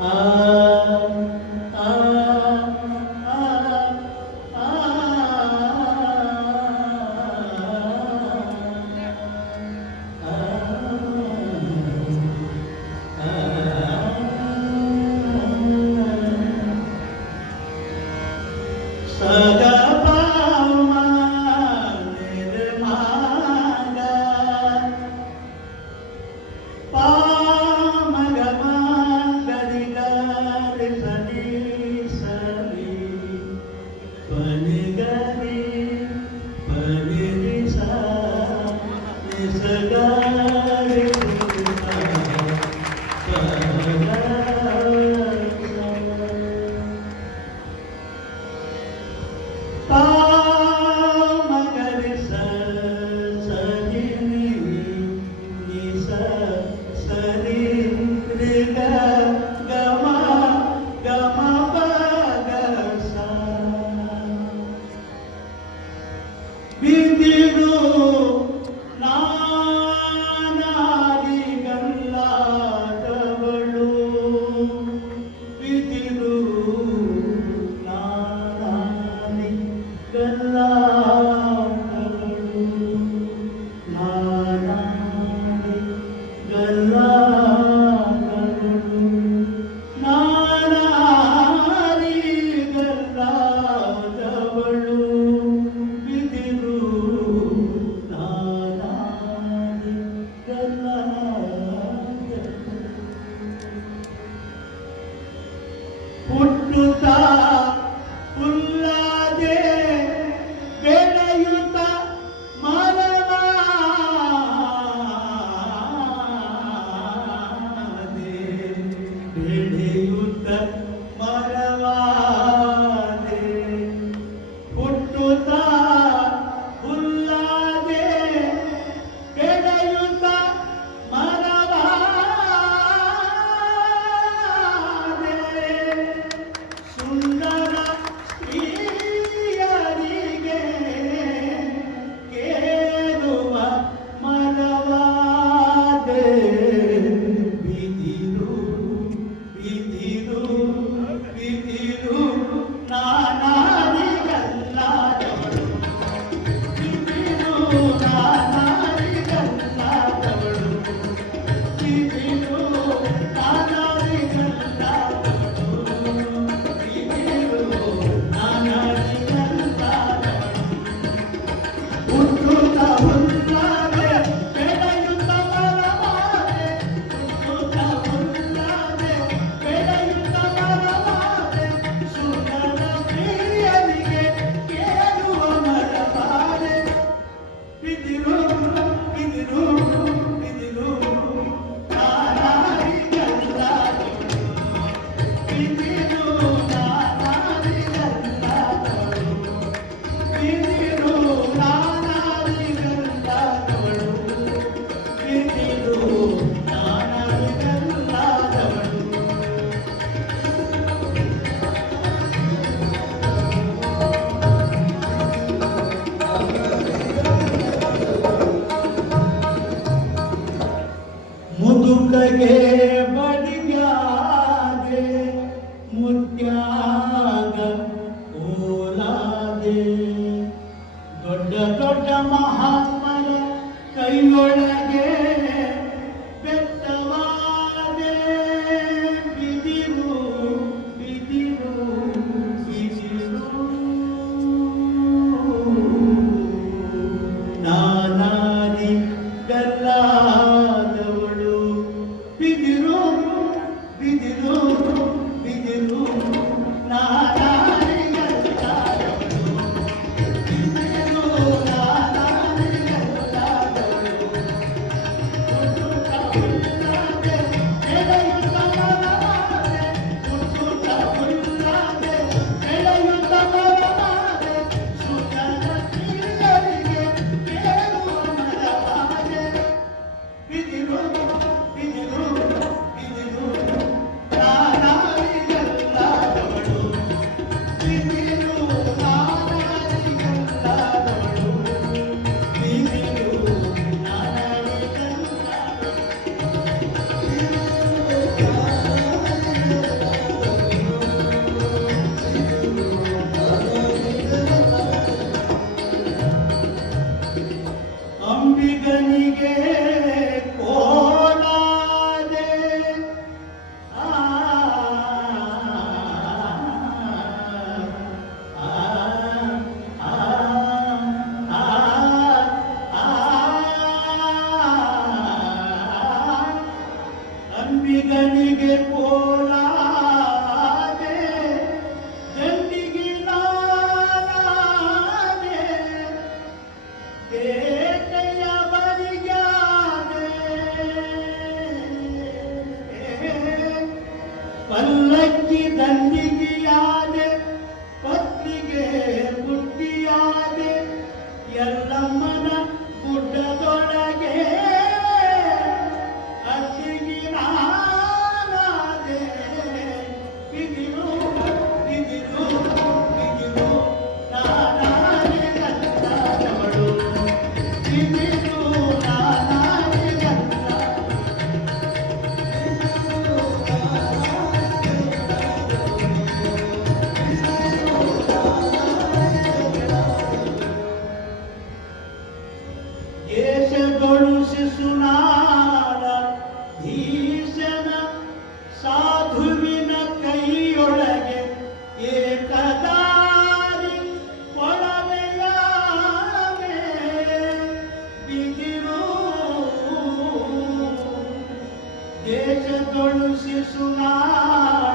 啊。Amen. புட்டு தான் ದೊಡ್ಡ ದೊಡ್ಡ ಮಹಾತ್ಮರ ಕೈಯೊಳಗೆ ದೇಶಗಳು ಶಿಶುನಾಳ ಭೀಷಣ ಸಾಧುವಿನ ಕೈಯೊಳಗೆ ಏಕದಾರಿ ಕೊಳವೆಯಾವೆ ಬಿದಿರು ದೇಶಗಳು ಶಿಶುನಾಳ